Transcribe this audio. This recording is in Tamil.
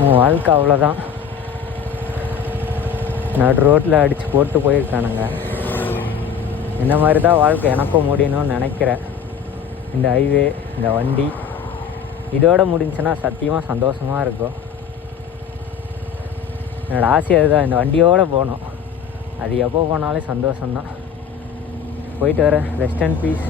உன் வாழ்க்கை அவ்வளோதான். நடு ரோட்டில் அடித்து போட்டு போயிருக்கானுங்க. இந்த மாதிரி தான் வாழ்க்கை எனக்கும் முடியணும்னு நினைக்கிறேன். இந்த ஹைவே, இந்த வண்டி இதோடு முடிஞ்சுன்னா சத்தியமாக சந்தோஷமாக இருக்கும். என்னோடய ஆசை அதுதான், இந்த வண்டியோடு போகணும். அது எப்போ போனாலும் சந்தோஷம்தான். போயிட்டு வரேன். Rest and peace.